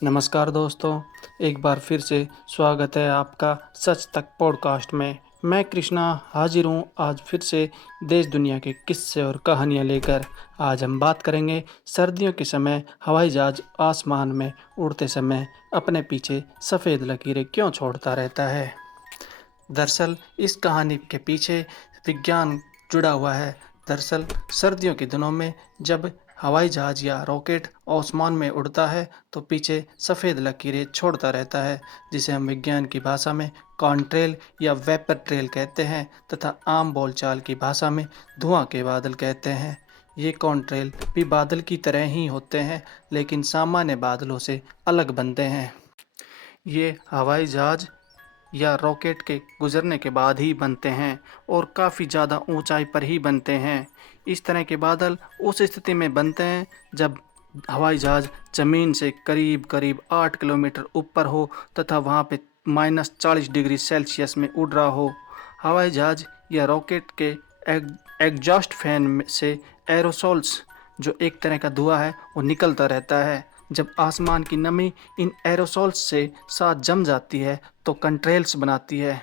नमस्कार दोस्तों, एक बार फिर से स्वागत है आपका सच तक पॉडकास्ट में। मैं कृष्णा हाजिर हूँ आज फिर से देश दुनिया के किस्से और कहानियाँ लेकर। आज हम बात करेंगे सर्दियों के समय हवाई जहाज आसमान में उड़ते समय अपने पीछे सफ़ेद लकीरें क्यों छोड़ता रहता है। दरअसल इस कहानी के पीछे विज्ञान जुड़ा हुआ है। दरअसल सर्दियों के दिनों में जब हवाई जहाज या रॉकेट आसमान में उड़ता है तो पीछे सफ़ेद लकीरें छोड़ता रहता है, जिसे हम विज्ञान की भाषा में कॉन्ट्रेल या वेपर ट्रेल कहते हैं तथा आम बोलचाल की भाषा में धुआं के बादल कहते हैं। ये कॉन्ट्रेल भी बादल की तरह ही होते हैं, लेकिन सामान्य बादलों से अलग बनते हैं। ये हवाई जहाज या रॉकेट के गुजरने के बाद ही बनते हैं और काफ़ी ज़्यादा ऊंचाई पर ही बनते हैं। इस तरह के बादल उस स्थिति में बनते हैं जब हवाई जहाज़ ज़मीन से करीब करीब 8 किलोमीटर ऊपर हो तथा वहाँ पे -40 डिग्री सेल्सियस में उड़ रहा हो। हवाई जहाज़ या रॉकेट के एग्जॉस्ट फैन से एरोसोल्स, जो एक तरह का धुआं है, वो निकलता रहता है। जब आसमान की नमी इन एरोसोल्स से साथ जम जाती है तो कंट्रेल्स बनाती है।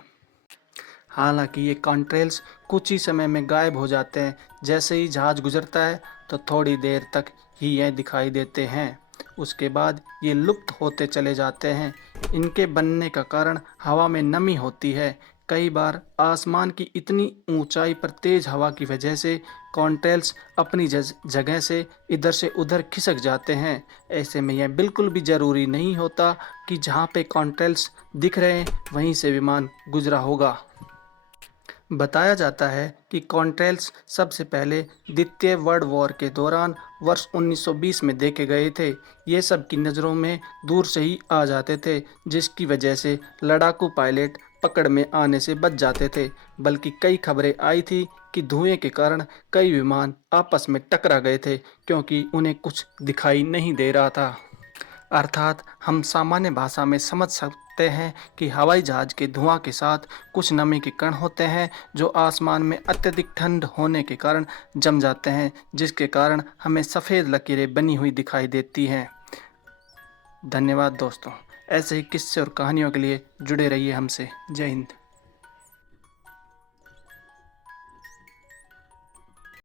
हालांकि ये कंट्रेल्स कुछ ही समय में गायब हो जाते हैं। जैसे ही जहाज़ गुजरता है तो थोड़ी देर तक ही यह दिखाई देते हैं, उसके बाद ये लुप्त होते चले जाते हैं। इनके बनने का कारण हवा में नमी होती है। कई बार आसमान की इतनी ऊंचाई पर तेज हवा की वजह से कॉन्ट्रेल्स अपनी जगह से इधर से उधर खिसक जाते हैं। ऐसे में यह बिल्कुल भी ज़रूरी नहीं होता कि जहाँ पे कॉन्ट्रेल्स दिख रहे हैं वहीं से विमान गुजरा होगा। बताया जाता है कि कॉन्ट्रेल्स सबसे पहले द्वितीय वर्ल्ड वॉर के दौरान वर्ष 1920 में देखे गए थे। ये सब की नज़रों में दूर से ही आ जाते थे, जिसकी वजह से लड़ाकू पायलट पकड़ में आने से बच जाते थे। बल्कि कई खबरें आई थी कि धुएं के कारण कई विमान आपस में टकरा गए थे, क्योंकि उन्हें कुछ दिखाई नहीं दे रहा था। अर्थात हम सामान्य भाषा में समझ सकते हैं कि हवाई जहाज के धुआं के साथ कुछ नमी के कण होते हैं जो आसमान में अत्यधिक ठंड होने के कारण जम जाते हैं, जिसके कारण हमें सफ़ेद लकीरें बनी हुई दिखाई देती हैं। धन्यवाद दोस्तों। ऐसे ही किस्से और कहानियों के लिए जुड़े रहिए हमसे। जय हिंद।